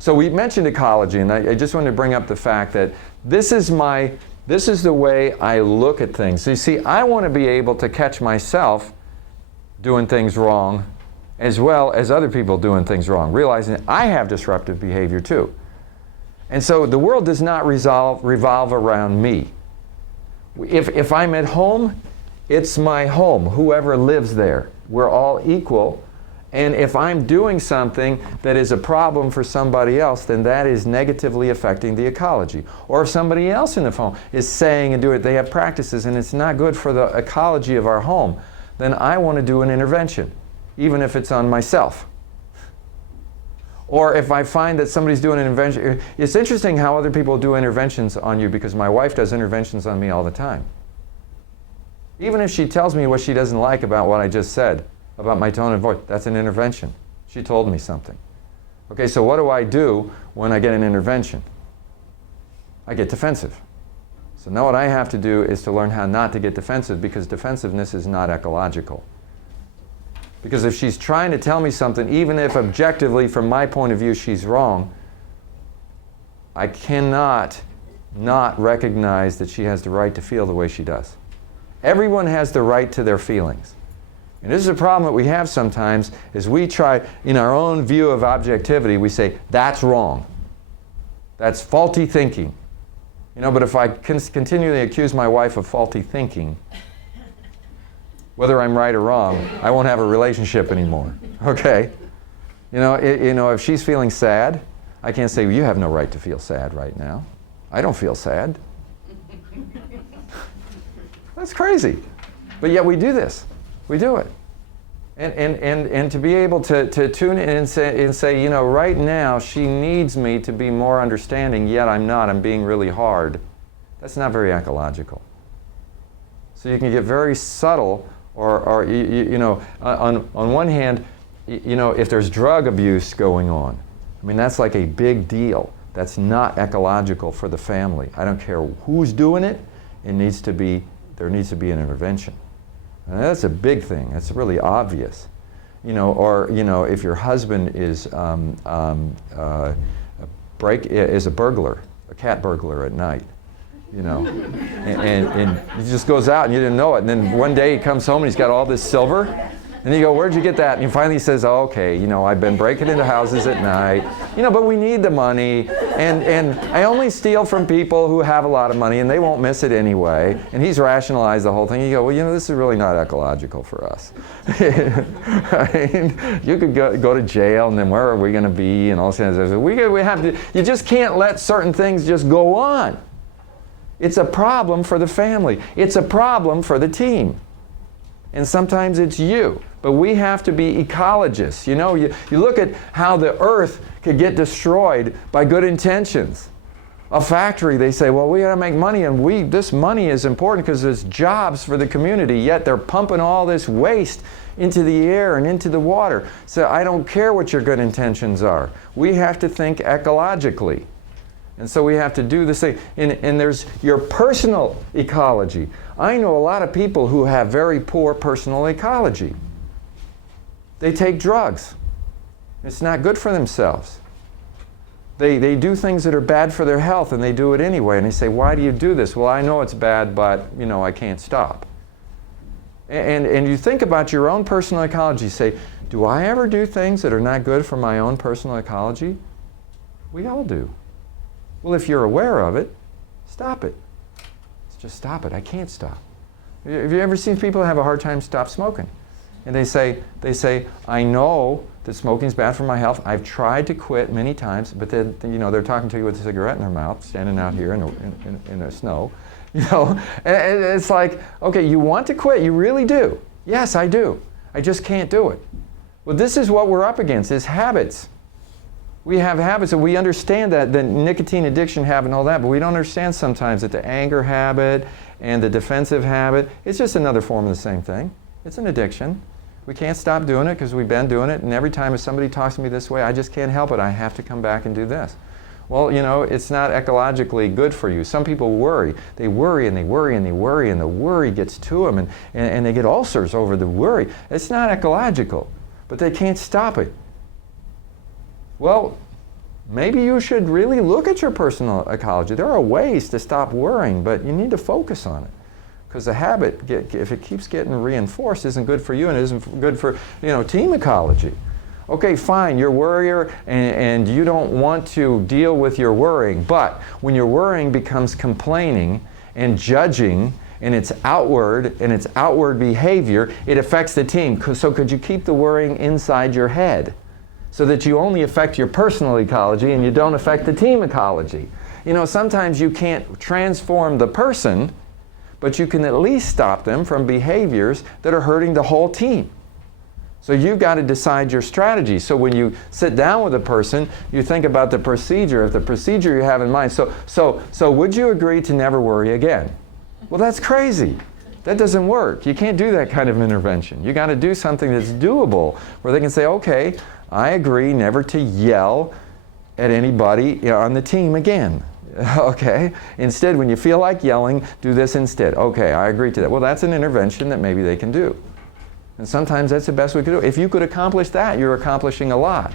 So we mentioned ecology, and I just wanted to bring up the fact that this is the way I look at things. So you see, I want to be able to catch myself doing things wrong as well as other people doing things wrong, realizing that I have disruptive behavior too. And so the world does not revolve around me. If I'm at home, it's my home, whoever lives there. We're all equal. And if I'm doing something that is a problem for somebody else, then that is negatively affecting the ecology. Or if somebody else in the home is saying and doing it, they have practices and it's not good for the ecology of our home, then I want to do an intervention, even if it's on myself. Or if I find that somebody's doing an intervention, it's interesting how other people do interventions on you, because my wife does interventions on me all the time. Even if she tells me what she doesn't like about what I just said, about my tone of voice, that's an intervention. She told me something. Okay, so what do I do when I get an intervention? I get defensive. So now what I have to do is to learn how not to get defensive, because defensiveness is not ecological. Because if she's trying to tell me something, even if objectively from my point of view she's wrong, I cannot not recognize that she has the right to feel the way she does. Everyone has the right to their feelings. And this is a problem that we have sometimes, is we try, in our own view of objectivity, we say, that's wrong. That's faulty thinking. You know, but if I continually accuse my wife of faulty thinking, whether I'm right or wrong, I won't have a relationship anymore. Okay? You know, if she's feeling sad, I can't say, well, you have no right to feel sad right now. I don't feel sad. That's crazy. But yet we do this. We do it. And to be able to tune in and say, you know, right now she needs me to be more understanding, yet I'm not. I'm being really hard. That's not very ecological. So you can get very subtle, or you know, on one hand, you know, if there's drug abuse going on, I mean, that's like a big deal. That's not ecological for the family. I don't care who's doing it. There needs to be an intervention. And that's a big thing. That's really obvious. You know, or you know, if your husband is a burglar, a cat burglar at night, you know, and he just goes out and you didn't know it, and then one day he comes home and he's got all this silver, and you go, where'd you get that? And he finally says, oh, okay, you know, I've been breaking into houses at night, you know, but we need the money, and I only steal from people who have a lot of money and they won't miss it anyway. And he's rationalized the whole thing. You go, well, you know, this is really not ecological for us. I mean, you could go to jail, and then where are we going to be, and all kinds of stuff. We have to, you just can't let certain things just go on. It's a problem for the family. It's a problem for the team. And sometimes it's you. But we have to be ecologists. You know, you look at how the earth could get destroyed by good intentions. A factory, they say, well, we got to make money, and this money is important because there's jobs for the community, yet they're pumping all this waste into the air and into the water. So I don't care what your good intentions are. We have to think ecologically. And so we have to do the same. And there's your personal ecology. I know a lot of people who have very poor personal ecology. They take drugs. It's not good for themselves. They do things that are bad for their health, and they do it anyway. And they say, why do you do this? Well, I know it's bad, but you know, I can't stop. And you think about your own personal ecology. Say, do I ever do things that are not good for my own personal ecology? We all do. Well, if you're aware of it, stop it. Just stop it. I can't stop. Have you ever seen people have a hard time stop smoking? And they say, I know that smoking is bad for my health. I've tried to quit many times, but then, you know, they're talking to you with a cigarette in their mouth, standing out here in the snow. You know, and it's like, okay, you want to quit, you really do. Yes, I do. I just can't do it. Well, this is what we're up against, is habits. We have habits, and we understand that, the nicotine addiction habit and all that, but we don't understand sometimes that the anger habit and the defensive habit, it's just another form of the same thing. It's an addiction. We can't stop doing it because we've been doing it, and every time if somebody talks to me this way, I just can't help it. I have to come back and do this. Well, you know, it's not ecologically good for you. Some people worry. They worry and they worry and they worry, and the worry gets to them, and they get ulcers over the worry. It's not ecological, but they can't stop it. Well, Maybe you should really look at your personal ecology. There are ways to stop worrying, but you need to focus on it. Because the habit, if it keeps getting reinforced, isn't good for you and isn't good for, team ecology. Okay, fine, you're a worrier and you don't want to deal with your worrying, but when your worrying becomes complaining and judging and it's outward behavior, it affects the team. So could you keep the worrying inside your head so that you only affect your personal ecology and you don't affect the team ecology? Sometimes you can't transform the person, but you can at least stop them from behaviors that are hurting the whole team. So you've got to decide your strategy. So when you sit down with a person, you think about the procedure, if the procedure you have in mind. So would you agree to never worry again? Well, that's crazy. That doesn't work. You can't do that kind of intervention. You got to do something that's doable, where they can say, okay, I agree never to yell at anybody on the team again. Okay? Instead, when you feel like yelling, do this instead. Okay, I agree to that. Well, that's an intervention that maybe they can do. And sometimes that's the best we could do. If you could accomplish that, you're accomplishing a lot.